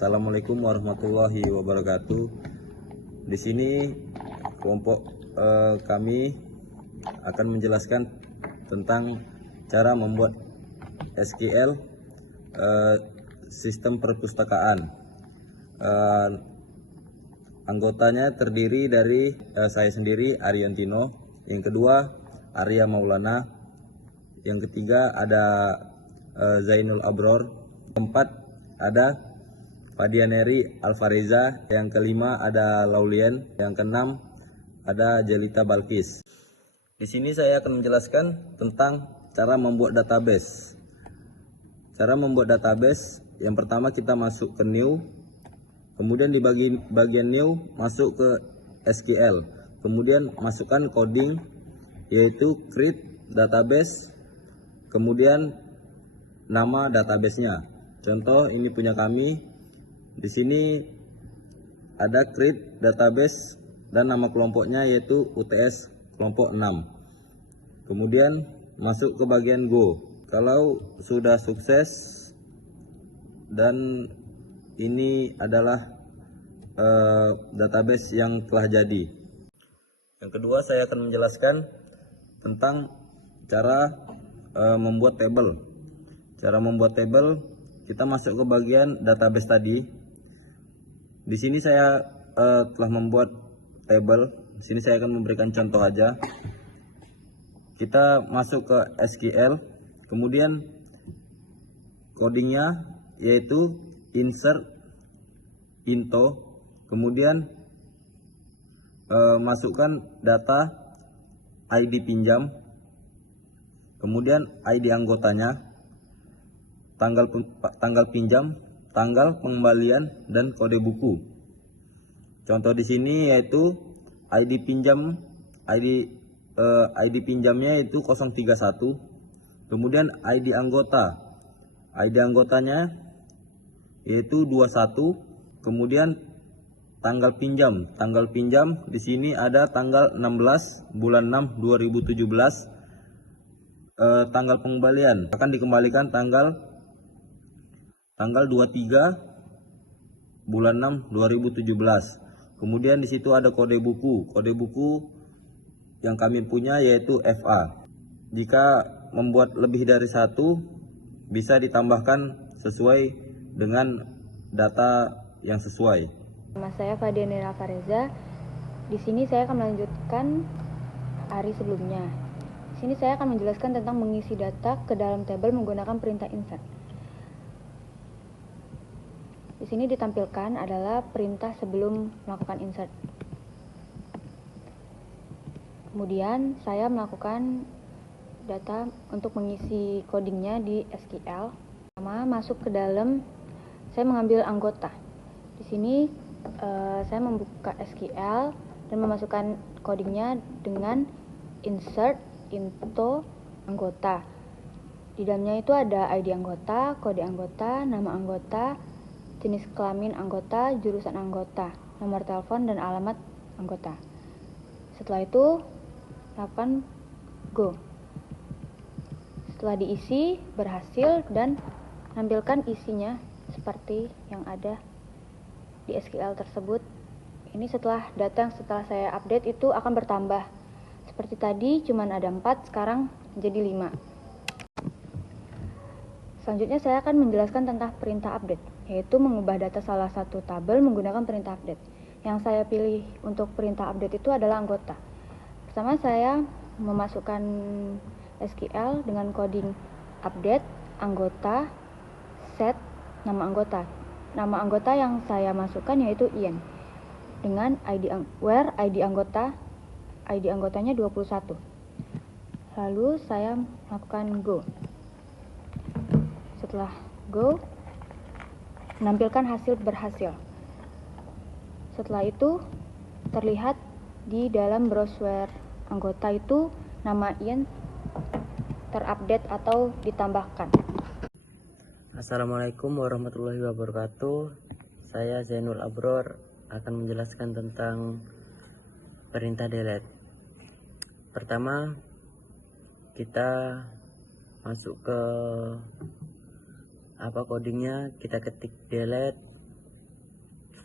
Assalamualaikum warahmatullahi wabarakatuh. Di sini kelompok kami akan menjelaskan tentang cara membuat SQL sistem perpustakaan. Anggotanya terdiri dari saya sendiri, Ariantino, yang kedua Arya Maulana, yang ketiga ada Zainul Abror, keempat ada Fadianeri Alfareza, yang kelima ada Laulien, yang keenam ada Jelita Balkis. Di sini saya akan menjelaskan tentang cara membuat database. Cara membuat database, yang pertama kita masuk ke new, kemudian di bagian new masuk ke SQL, kemudian masukkan coding yaitu create database, kemudian nama databasenya. Contoh ini punya kami. Di sini ada create database dan nama kelompoknya yaitu UTS kelompok 6. Kemudian masuk ke bagian go. Kalau sudah sukses dan ini adalah database yang telah jadi. Yang kedua saya akan menjelaskan tentang cara membuat table. Cara membuat table, kita masuk ke bagian database tadi. Di sini saya telah membuat table. Di sini saya akan memberikan contoh aja. Kita masuk ke SQL, kemudian codingnya yaitu insert into, kemudian masukkan data ID pinjam, kemudian ID anggotanya, tanggal pinjam, tanggal pengembalian, dan kode buku. Contoh di sini yaitu ID pinjam, ID pinjamnya itu 031, kemudian ID anggota, ID anggotanya yaitu 21, kemudian tanggal pinjam di sini ada tanggal 16 bulan 6 2017. Tanggal pengembalian akan dikembalikan tanggal 23 bulan 6 2017. Kemudian di situ ada kode buku. Kode buku yang kami punya yaitu FA. Jika membuat lebih dari satu, bisa ditambahkan sesuai dengan data yang sesuai. Nama saya Fadianeri Alfareza. Di sini saya akan melanjutkan hari sebelumnya. Di sini saya akan menjelaskan tentang mengisi data ke dalam tabel menggunakan perintah insert. Di sini ditampilkan adalah perintah sebelum melakukan insert. Kemudian saya melakukan data untuk mengisi codingnya di SQL. Pertama masuk ke dalam, saya mengambil anggota. Di sini saya membuka SQL dan memasukkan codingnya dengan insert into anggota. Di dalamnya itu ada ID anggota, kode anggota, nama anggota, jenis kelamin anggota, jurusan anggota, nomor telepon, dan alamat anggota. Setelah itu, lakukan go. Setelah diisi, berhasil, dan tampilkan isinya seperti yang ada di SQL tersebut. Ini setelah data yang setelah saya update itu akan bertambah. Seperti tadi cuma ada 4, sekarang jadi 5. Selanjutnya saya akan menjelaskan tentang perintah update, yaitu mengubah data salah satu tabel menggunakan perintah update. Yang saya pilih untuk perintah update itu adalah anggota. Pertama saya memasukkan SQL dengan coding update anggota set nama anggota. Nama anggota yang saya masukkan yaitu Ian dengan where ID anggotanya 21. Lalu saya melakukan go. Setelah go, menampilkan hasil berhasil. Setelah itu terlihat di dalam browser anggota itu nama Ian terupdate atau ditambahkan. Assalamualaikum warahmatullahi wabarakatuh. Saya Zainul Abror akan menjelaskan tentang perintah delete. Pertama, kita masuk ke codingnya, kita ketik delete,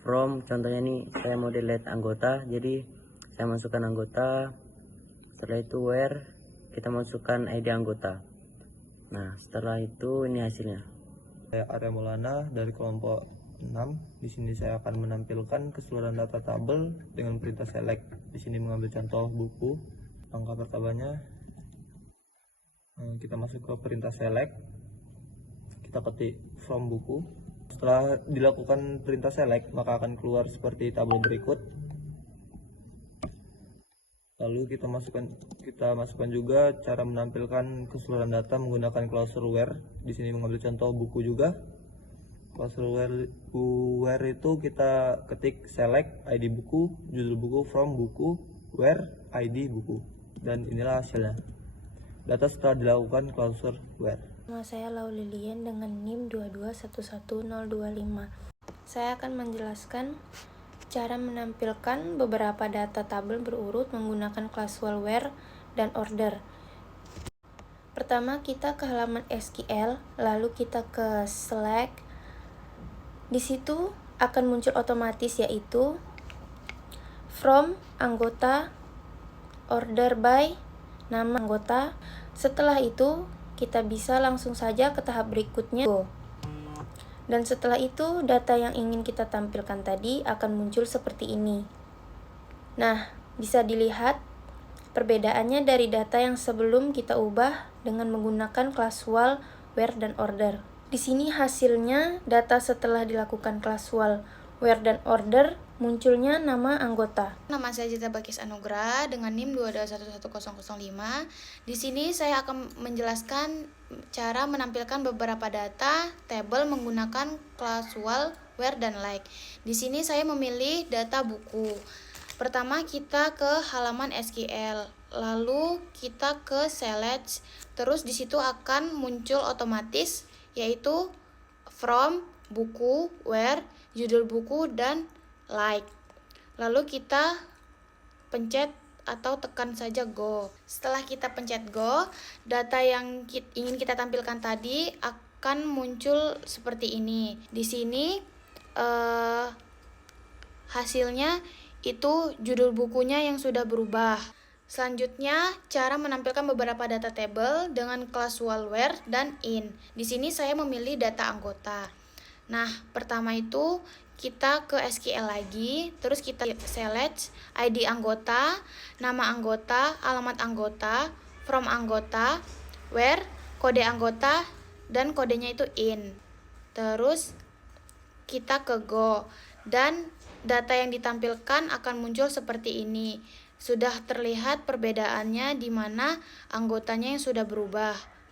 from, contohnya nih saya mau delete anggota, jadi saya masukkan anggota. Setelah itu where, kita masukkan ID anggota. Nah, setelah itu ini hasilnya. Saya Arya Maulana dari kelompok 6. Di sini saya akan menampilkan keseluruhan data tabel dengan perintah select. Di sini mengambil contoh buku. Langkah pertamanya kita masuk ke perintah select. Kita ketik from buku. Setelah dilakukan perintah select, maka akan keluar seperti tabel berikut. Lalu kita masukkan juga cara menampilkan keseluruhan data menggunakan klausur where. Di sini mengambil contoh buku juga. Klausur where itu kita ketik select ID buku, judul buku, from buku, where ID buku. Dan inilah hasilnya. Data setelah dilakukan klausur where. Nama saya Lau Lilian dengan NIM 2211025. Saya akan menjelaskan cara menampilkan beberapa data tabel berurut menggunakan klausur where dan order. Pertama, kita ke halaman SQL, lalu kita ke select. Di situ akan muncul otomatis yaitu from anggota, order by, nama anggota. Setelah itu kita bisa langsung saja ke tahap berikutnya. Dan setelah itu data yang ingin kita tampilkan tadi akan muncul seperti ini. Nah, bisa dilihat perbedaannya dari data yang sebelum kita ubah dengan menggunakan klausur where dan order. Di sini hasilnya data setelah dilakukan klausur where dan order munculnya nama anggota. Nama saya Zita Bakis Anugrah dengan NIM 2211005. Di sini saya akan menjelaskan cara menampilkan beberapa data tabel menggunakan klausur where dan like. Di sini saya memilih data buku. Pertama kita ke halaman SQL, lalu kita ke select, terus di situ akan muncul otomatis yaitu from, buku, where, judul buku, dan like. Lalu kita pencet atau tekan saja go. Setelah kita pencet go, data yang ingin kita tampilkan tadi akan muncul seperti ini. Di sini hasilnya itu judul bukunya yang sudah berubah. Selanjutnya, cara menampilkan beberapa data table dengan klausur where dan in. Di sini saya memilih data anggota. Nah, pertama itu kita ke SQL lagi, terus kita select ID anggota, nama anggota, alamat anggota, from anggota, where, kode anggota, dan kodenya itu in. Terus kita ke go, dan data yang ditampilkan akan muncul seperti ini. Sudah terlihat perbedaannya di mana anggotanya yang sudah berubah.